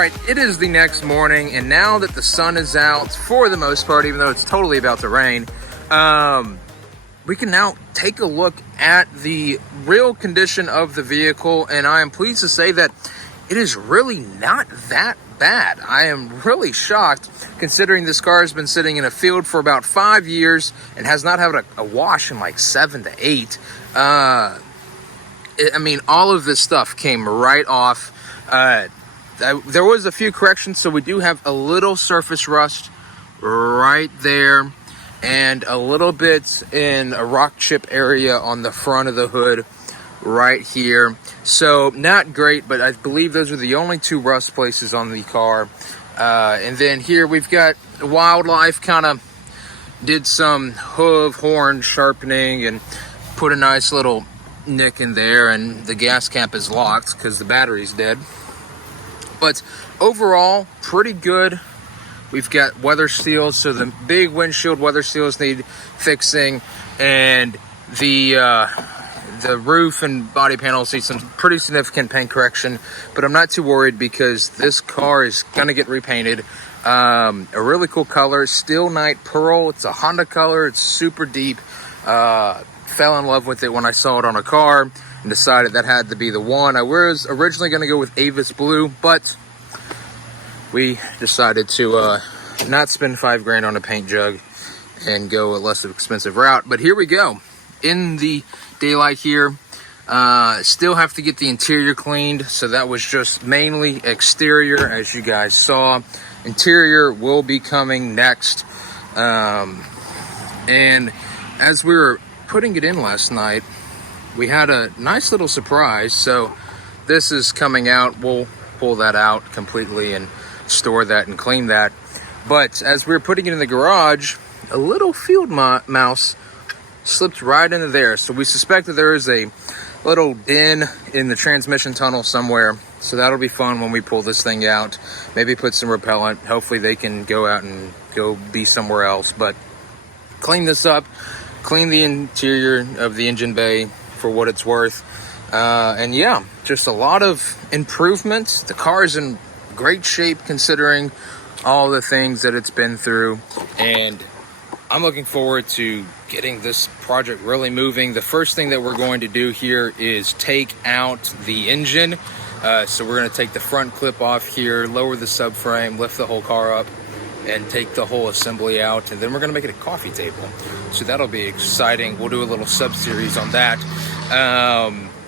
right, it is the next morning, and now that the sun is out for the most part, even though it's totally about to rain, we can now take a look at the real condition of the vehicle, and I am pleased to say that it is really not that bad. I am really shocked considering this car has been sitting in a field for about 5 years and has not had a wash in like 7 to 8. I mean, all of this stuff came right off. There was a few corrections, so we do have a little surface rust right there and a little bit in a rock chip area on the front of the hood right here. So not great, but I believe those are the only 2 rust places on the car. And then here we've got Wildlife kind of did some hoof horn sharpening and put a nice little nick in there, and the gas cap is locked because the battery's dead. But overall, pretty good. We've got weather seals, so the big windshield weather seals need fixing, and the roof and body panels need some pretty significant paint correction. But I'm not too worried because this car is gonna get repainted. A really cool color, Steel Night Pearl. It's a Honda color. It's super deep. Fell in love with it when I saw it on a car and decided that had to be the one. I was originally going to go with Avis Blue, but we decided to not spend $5 on a paint jug and go a less expensive route. But here we go in the daylight here. Still have to get the interior cleaned, so that was just mainly exterior, as you guys saw. Interior will be coming next. And as we were putting it in last night, we had a nice little surprise. So this is coming out. We'll pull that out completely and store that and clean that. But as we were putting it in the garage, a little field mouse slipped right into there. So we suspect that there is a little den in the transmission tunnel somewhere. So that'll be fun when we pull this thing out. Maybe put some repellent. Hopefully they can go out and go be somewhere else. But clean this up, clean the interior of the engine bay for what it's worth. And yeah, just a lot of improvements. The car is in great shape considering all the things that it's been through. And I'm looking forward to getting this project really moving. The first thing that we're going to do here is take out the engine. So we're going to take the front clip off here, lower the subframe, lift the whole car up, and take the whole assembly out, and then we're going to make it a coffee table. So that'll be exciting. We'll do a little sub-series on that.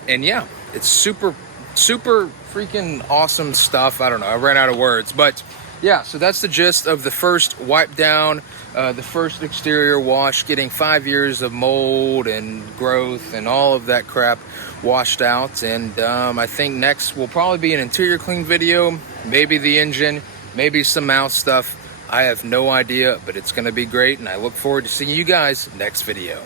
And yeah, it's super freaking awesome stuff. I don't know, I ran out of words, but yeah, so that's the gist of the first wipe down, the first exterior wash, getting 5 years of mold and growth and all of that crap washed out. And I think next will probably be an interior clean video, maybe the engine, maybe some mouse stuff. I have no idea, but it's going to be great, and I look forward to seeing you guys next video.